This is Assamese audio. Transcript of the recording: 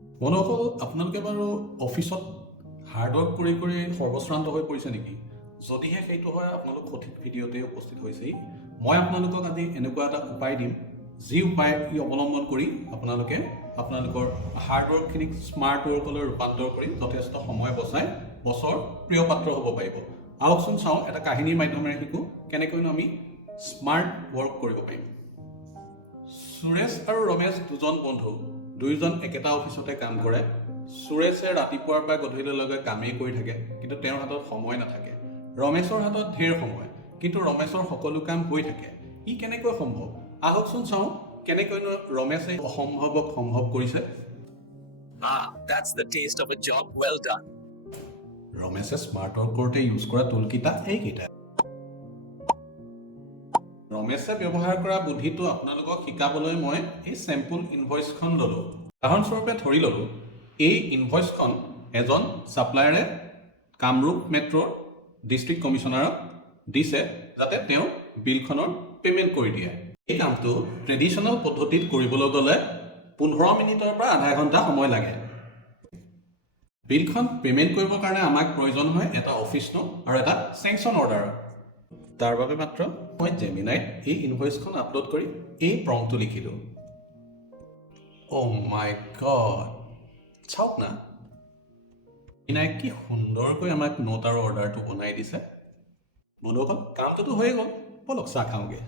বন্ধুসকল, আপোনালোকে বাৰু অফিচত হাৰ্ডৱৰ্ক কৰি কৰি সৰ্বশ্ৰান্ত হৈ পৰিছে নেকি? যদিহে সেইটো হয়, আপোনালোক সঠিক ভিডিঅ'তে উপস্থিত হৈছেই। মই আপোনালোকক আজি এনেকুৱা এটা উপায় দিম, যি উপায় অৱলম্বন কৰি আপোনালোকে আপোনালোকৰ হাৰ্ডৱৰ্কখিনিক স্মাৰ্ট ৱৰ্কলৈ ৰূপান্তৰ কৰি যথেষ্ট সময় বচাই বছৰ প্ৰিয় পাত্ৰ হ'ব পাৰিব। আহকচোন চাওঁ, এটা কাহিনীৰ মাধ্যমেৰে শিকোঁ কেনেকৈনো আমি স্মাৰ্ট ৱৰ্ক কৰিব পাৰিম। সুৰেশ আৰু ৰমেশ দুজন বন্ধু, দুয়োজন একেটা অফিচতে কাম কৰে। সুৰেশে ৰাতিপুৱাৰ পৰা গধূলিলৈকে কামেই কৰি থাকে, কিন্তু তেওঁৰ হাতত সময় নাথাকে। ৰমেশৰ হাতত ঢেৰ সময়, কিন্তু ৰমেশৰ সকলো কাম হৈ থাকে। ই কেনেকৈ সম্ভৱ? আহকচোন চাওঁ কেনেকৈনো ৰমেশে অসম্ভৱক সম্ভৱ কৰিছে। That's the taste of a job well done. ৰমেশে স্মাৰ্ট ৱৰ্ক কৰোঁতে ইউজ কৰা টুলকেইটা এইকেইটা। ৰমেশে ব্যৱহাৰ কৰা বুদ্ধিটো আপোনালোকক শিকাবলৈ মই এই চেম্পুল ইনভইচখন ল'লোঁ। উদাহৰণস্বৰূপে ধৰি ল'লোঁ, এই ইনভইচখন এজন ছাপ্লায়াৰে কামৰূপ মেট্ৰ'ৰ ডিষ্ট্ৰিক্ট কমিশ্যনাৰক দিছে, যাতে তেওঁ বিলখনৰ পে'মেণ্ট কৰি দিয়ে। এই কামটো ট্ৰেডিশ্যনেল পদ্ধতিত কৰিবলৈ গ'লে 15 মিনিটৰ পৰা আধা ঘণ্টা সময় লাগে। বিলখন পে'মেণ্ট কৰিবৰ কাৰণে আমাক প্ৰয়োজন হয় এটা অফিচ নোট আৰু এটা চেংচন অৰ্ডাৰৰ। তাৰ বাবে মাত্ৰ মই জেমিনাইত এই ইনভইচখন আপলোড কৰি এই প্ৰম্পটটো লিখিলোঁ। অ' মাই গড, চাওক না, জেমিনাই কি সুন্দৰকৈ আমাক নোট আৰু অৰ্ডাৰটো বনাই দিছে। বন্ধুসকল, কামটোতো হৈয়ে গ'ল, ব'লক চাহ খাওঁগৈ।